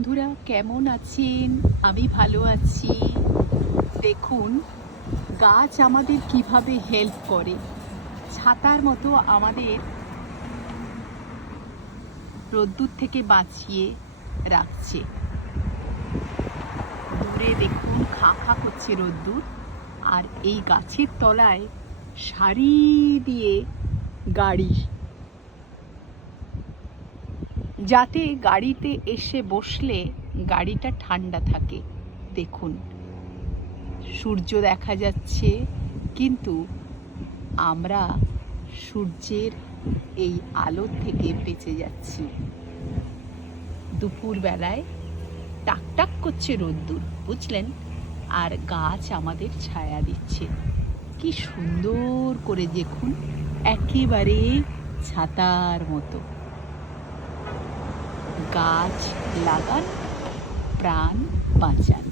বন্ধুরা কেমন আছেন? আমি ভালো আছি। দেখুন, গাছ আমাদের কিভাবে হেল্প করে, ছাতার মতো আমাদের রোদ্দুর থেকে বাঁচিয়ে রাখছে। দূরে দেখুন খাঁ খাঁ করছে রোদ্দুর, আর এই গাছের তলায় সারি দিয়ে গাড়ি, যাতে গাড়িতে এসে বসলে গাড়িটা ঠান্ডা থাকে। দেখুন, সূর্য দেখা যাচ্ছে, কিন্তু আমরা সূর্যের এই আলো থেকে বেঁচে যাচ্ছি। দুপুরবেলায় টাকটাক করছে রোদ্দুর, বুঝলেন? আর গাছ আমাদের ছায়া দিচ্ছে। কি সুন্দর করে দেখুন, একেবারে ছাতার মতো। গাছ লাগান, প্রাণ বাঁচান।